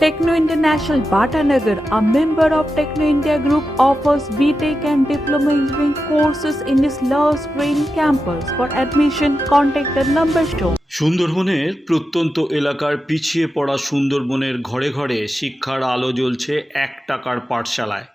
Techno International Bhatanagar, a member of Techno India Group, offers BTEC and Diploma Engineering courses in its Love Green campus. For admission, contact the number shown. সুন্দরবনের প্রত্যন্ত এলাকার পিছিয়ে পড়া সুন্দরবনের ঘরে ঘরে শিক্ষার আলো জ্বলছে এক টাকার পাঠশালায়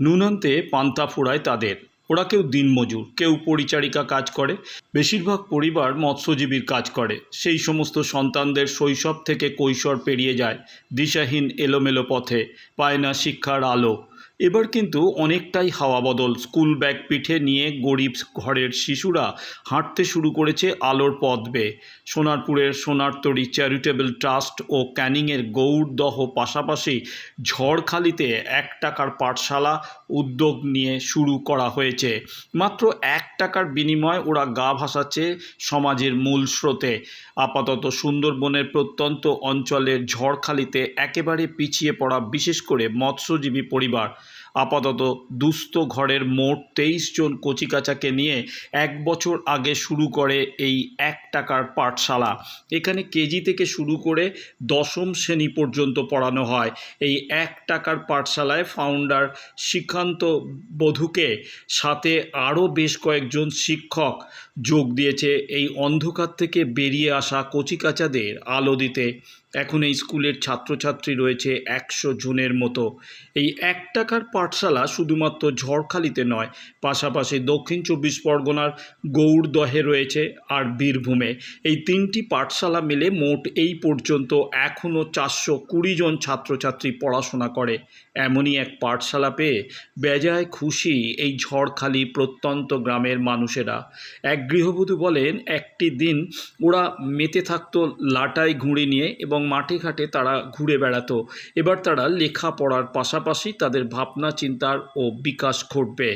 নুনান্তে পান্তা ফোড়ায় তাদের ওরা কেউ দিনমজুর, কেউ পরিচারিকা কাজ করে, বেশিরভাগ পরিবার মৎস্যজীবীর কাজ করে। সেই সমস্ত সন্তানদের শৈশব থেকে কৈশোর পেরিয়ে যায় দিশাহীন এলোমেলো পথে, পায় না শিক্ষার আলো। এবার কিন্তু অনেকটাই হাওয়া বদল। স্কুল ব্যাগ পিঠে নিয়ে গরিব ঘরের শিশুরা হাঁটতে শুরু করেছে আলোর পথ বেয়ে সোনারপুরের সোনারতরী চ্যারিটেবল ট্রাস্ট ও ক্যানিংয়ের গৌরদহ পাশাপাশি ঝড়খালিতে এক টাকার পাঠশালা উদ্যোগ নিয়ে শুরু করা হয়েছে। মাত্র এক টাকার বিনিময়ে ওরা গা ভাসাচ্ছে সমাজের মূল স্রোতে। আপাতত সুন্দরবনের প্রত্যন্ত অঞ্চলের ঝড়খালিতে একেবারে পিছিয়ে পড়া বিশেষ করে মৎস্যজীবী পরিবার আপাতত দুস্থ ঘরের মোট তেইশ জন কচিকাচাকে নিয়ে এক বছর আগে শুরু করে এই এক টাকার পাঠশালা। এখানে কেজি থেকে শুরু করে দশম শ্রেণি পর্যন্ত পড়ানো হয়। এই এক টাকার পাঠশালায় ফাউন্ডার শিক্ষান্ত বধুকে সাথে আরও বেশ কয়েকজন শিক্ষক যোগ দিয়েছে। এই অন্ধকার থেকে বেরিয়ে আসা কচিকাচাদের আলো দিতে এখন এই স্কুলের ছাত্রছাত্রী রয়েছে একশো জনের মতো। এই এক টাকার পাঠশালা শুধুমাত্র ঝড়খালিতে নয়, পাশাপাশি দক্ষিণ চব্বিশ পরগনার গৌড়দহে রয়েছে আর বীরভূমে। এই তিনটি পাঠশালা মিলে মোট এই পর্যন্ত এখনও চারশো কুড়ি জন ছাত্রছাত্রী পড়াশোনা করে। এমনই এক পাঠশালা পেয়ে বেজায় খুশি এই ঝড়খালি প্রত্যন্ত গ্রামের মানুষেরা। এক গৃহবধূ বলেন, একটি দিন ওরা মেতে থাকতো লাটাই ঘুড়ি নিয়ে এবং মাঠে ঘাটে তারা ঘুরে বেড়াতো। এবার তারা লেখাপড়ার পাশাপাশি তাদের ভাবনা, চিন্তার ও বিকাশ ঘটবে।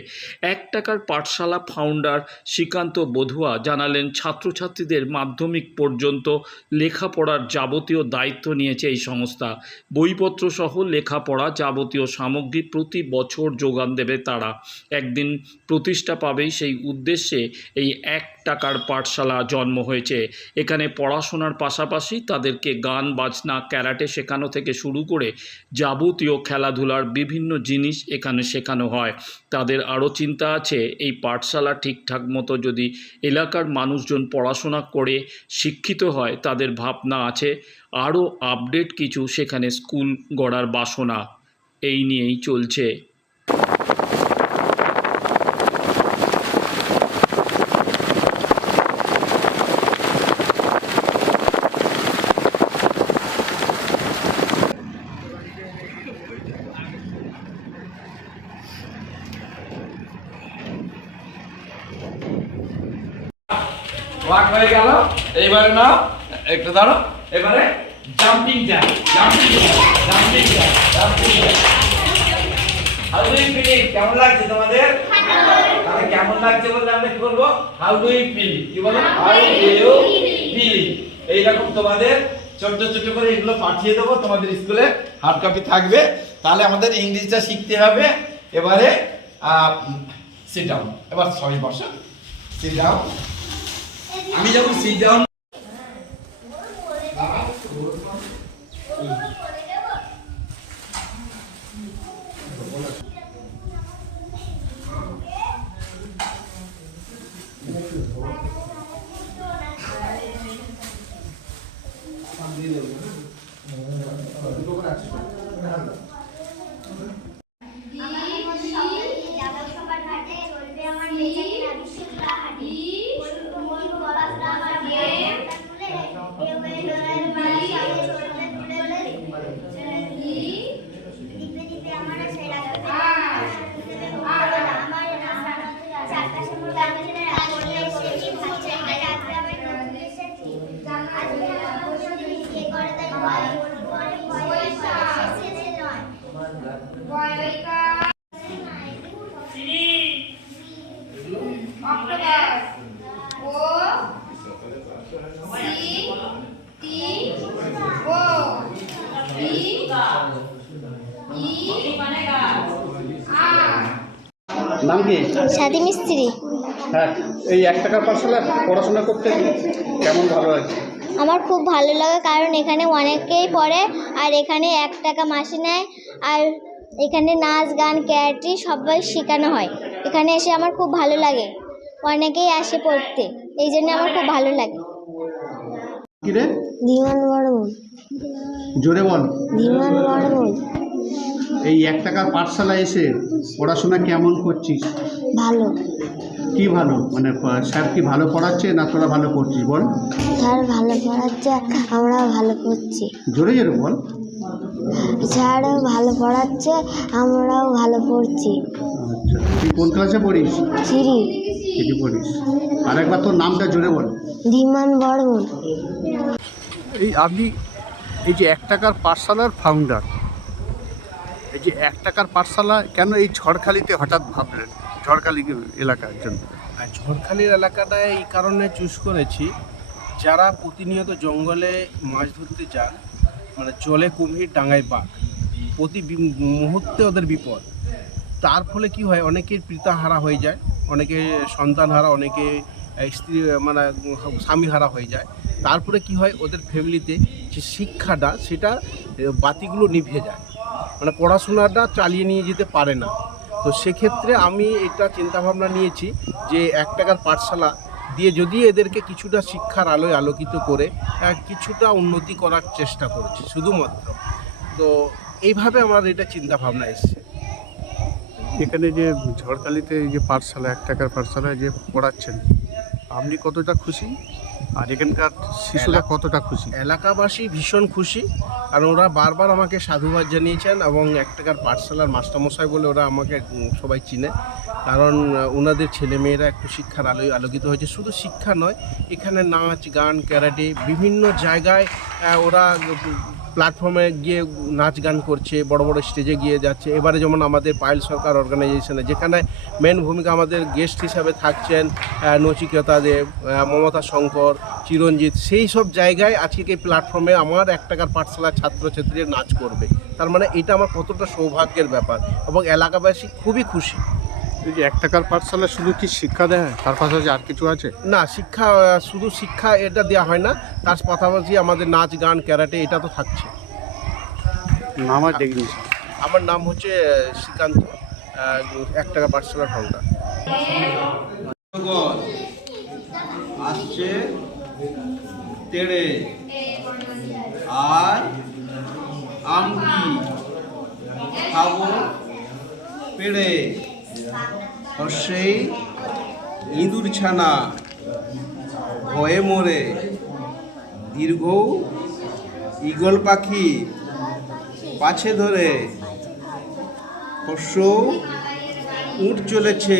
এক টাকার পাঠশালা ফাউন্ডার শ্রীকান্ত বধুয়া জানালেন, ছাত্রছাত্রীদের মাধ্যমিক পর্যন্ত লেখাপড়ার যাবতীয় দায়িত্ব নিয়েছে এই সংস্থা। বইপত্র সহ লেখাপড়া যাবতীয় সামগ্রী প্রতি বছর যোগান দেবে তারা। একদিন প্রতিষ্ঠা পাবেই সেই উদ্দেশ্যে এই এক টাকার পাঠশালা জন্ম হয়েছে। এখানে পড়াশোনার পাশাপাশি তাদেরকে গান, বাজনা, ক্যারাটে শেখানো থেকে শুরু করে যাবতীয় খেলাধুলার বিভিন্ন জিনিস এখানে শেখানো হয়। তাদের আরও চিন্তা আছে, এই পাঠশালা ঠিকঠাক মতো যদি এলাকার মানুষজন পড়াশোনা করে শিক্ষিত হয়, তাদের ভাবনা আছে, আরও আপডেট কিছু সেখানে স্কুল গড়ার বাসনা। এই নিয়েই চলছে। এইবারে না একটু দাঁড়ো এবারে jumping jack jumping jumping jack jumping jack how do you feel কেমন লাগছে তোমাদের? তাহলে কেমন লাগছে বলতে আমরা কি বলব? হাউ ডু ইউ ফিল কি বলো? হাউ ডু ইউ ফিল এইরকম তোমাদের ছোট ছোট করে এগুলো পাঠিয়ে দেবো তোমাদের স্কুলে হার্ড কপি থাকবে। তাহলে আমাদের ইংলিশটা শিখতে হবে। এবারে সিট ডাউন এবার সরি বসো। সিট ডাউন আমি যখন সিট ডাউন 嗯。নাম কি? সাদি মিস্ত্রি হ্যাঁ এই এক টাকার পাঠশালা পড়াশোনা করতে কেমন ভালো লাগে আমার খুব ভালো লাগে কারণ এখানে অনেকেই পড়ে আর এখানে এক টাকা মাসে নেয় আর এখানে নাচ গান ক্যারাটি সবাই শেখানো হয়। এখানে এসে আমার খুব ভালো লাগে অনেকেই আসে পড়তে এই জন্য আমার খুব ভালো লাগে। কিরে বিমান বর্মন জোরে বল। বিমান বর্মন এই এক টাকার পাঠশালা এসে পড়াশোনা কেমন করছিস? ভালো। কি ভালো? মানে স্যার কি ভালো পড়াচ্ছে না তোরা ভালো করছিস বল। স্যার ভালো পড়াচ্ছে আমরাও ভালো করছি জোরে জোরে বল। স্যারও ভালো পড়াচ্ছে আমরাও ভালো পড়ছি। আচ্ছা তুই কোন ক্লাসে পড়িস? সিঁড়ি কেজি পড়িস? আরেকবার তোর নামটা জোরে বল। ধীমান বর্মন। এই আপনি এই যে এক টাকার পাঠশালার ফাউন্ডার এই যে এক টাকার পাঠশালা কেন এই ঝড়খালিতে হঠাৎ ভাবলেন? ঝড়খালি এলাকার জন্য। আর ঝড়খালির এলাকাটা এই কারণে চুজ করেছি যারা প্রতিনিয়ত জঙ্গলে মাছ ধরতে যান মানে চলে কুমির ডাঙায় বাঘ। প্রতি মুহূর্তে ওদের বিপদ। তার ফলে কি হয় অনেকের পিতা হারা হয়ে যায় অনেকে সন্তান হারা অনেকে স্ত্রী মানে উম, স্বামী হারা হয়ে যায়। তারপরে কি হয় ওদের ফ্যামিলিতে যে শিক্ষাটা সেটা বাতিগুলো নিভে যায়। মানে পড়াশোনাটা চালিয়ে নিয়ে যেতে পারে না। তো সেক্ষেত্রে আমি এটা চিন্তাভাবনা নিয়েছি যে এক টাকার পাঠশালা দিয়ে যদি এদেরকে কিছুটা শিক্ষার আলোয় আলোকিত করে কিছুটা উন্নতি করার চেষ্টা করছি শুধুমাত্র। তো এইভাবে আমার এটা চিন্তা ভাবনা এসছে। এখানে যে ঝড়খালিতে এই যে পাঠশালা এক টাকার পাঠশালায় যে পড়াচ্ছেন আপনি কতটা খুশি? আর এখানকার শিশুরা কতটা খুশি? এলাকাবাসী ভীষণ খুশি কারণ ওরা বারবার আমাকে সাধুবাদ জানিয়েছেন এবং এক টাকার পাঠশালার মাস্টারমশাই বলে ওরা আমাকে সবাই চিনে। কারণ ওনাদের ছেলেমেয়েরা একটু শিক্ষার আলোয় আলোকিত হয়েছে। শুধু শিক্ষা নয়, এখানে নাচ, গান, ক্যারাটে বিভিন্ন জায়গায় ওরা প্ল্যাটফর্মে গিয়ে নাচ গান করছে, বড় বড় স্টেজে গিয়ে যাচ্ছে। এবারে যেমন আমাদের পায়েল সরকার অর্গানাইজেশনে যেখানে মেন ভূমিকা আমাদের গেস্ট হিসাবে থাকছেন নচিকেতা দেব মমতা শঙ্কর, চিরঞ্জিত, সেই সব জায়গায় আজকে এই প্ল্যাটফর্মে আমার এক টাকার পাঠশালার ছাত্রছাত্রীরা নাচ করবে। তার মানে এটা আমার কতটা সৌভাগ্যের ব্যাপার এবং এলাকাবাসী খুবই খুশি। এই যে এক টাকার পাঠশালা শুধু কি শিক্ষা দেয়? তার পাশাপাশি আর কিছু আছে? না শিক্ষা শুধু শিক্ষা এটা দেওয়া হয় না তার পাশাপাশি আমাদের নাচ গান ক্যারাটে এটা তো থাকছে। নাম আর ডেগনিস আমার নাম হচ্ছে শ্রীকান্ত এক টাকা পাঠশালার ফাউন্ডার আসছে তেড়ে। আর আমটি খাব পেড়ে। হর্ষেই ইঁদুর ছানা ভয়ে মরে। দীর্ঘ ঈগল পাখি পাছে ধরে। হর্ষ উঠ চলেছে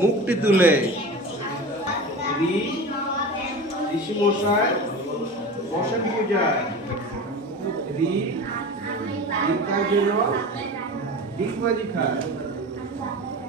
মুখটি তুলে। ঋষি বসা ঋ খায়।